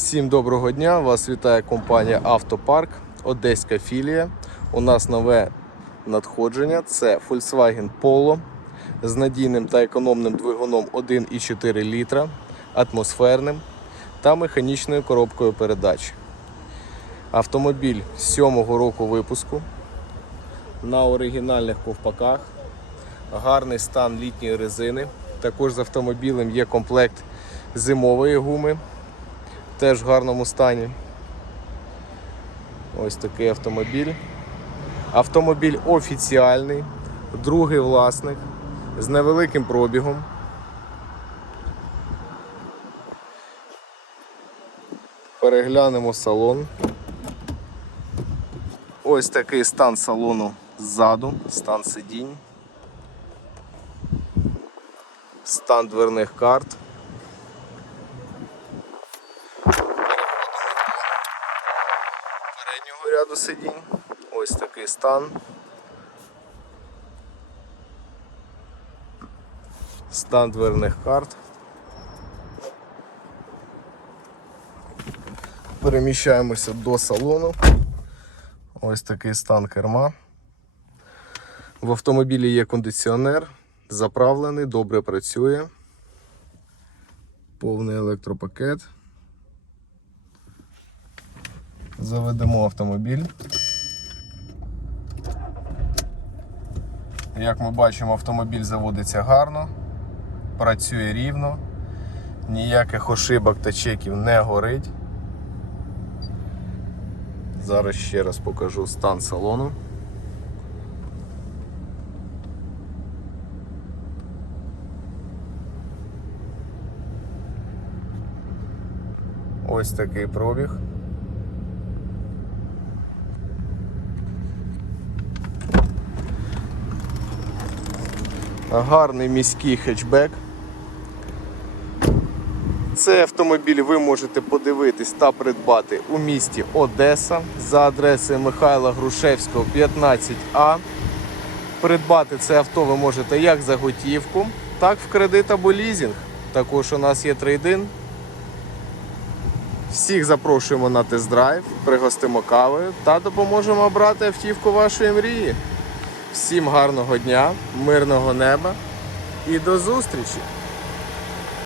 Всім доброго дня! Вас вітає компанія Автопарк, Одеська філія. У нас нове надходження. Це Volkswagen Polo з надійним та економним двигуном 1,4 літра, атмосферним та механічною коробкою передач. Автомобіль 7-го року випуску на оригінальних ковпаках, гарний стан літньої резини. Також з автомобілем є комплект зимової гуми теж в гарному стані. Ось такий автомобіль. Автомобіль офіціальний, другий власник з невеликим пробігом. Переглянемо салон. Ось такий стан салону ззаду, стан сидінь, стан дверних карт. Ряду сидінь. Ось такий стан. Стан дверних карт. Переміщаємося до салону. Ось такий стан керма. В автомобілі є кондиціонер, заправлений, добре працює. Повний електропакет. Заведемо автомобіль. Як ми бачимо, автомобіль заводиться гарно, працює рівно, ніяких ошибок та чеків не горить. Зараз ще раз покажу стан салону. Ось такий пробіг. Гарний міський хетчбек. Цей автомобіль ви можете подивитись та придбати у місті Одеса за адресою Михайла Грушевського 15А. Придбати це авто ви можете як за готівку, так в кредит або лізинг. Також у нас є трейдин. Всіх запрошуємо на тест-драйв, пригостимо кавою та допоможемо обрати автівку вашої мрії. Всім гарного дня, мирного неба і до зустрічі!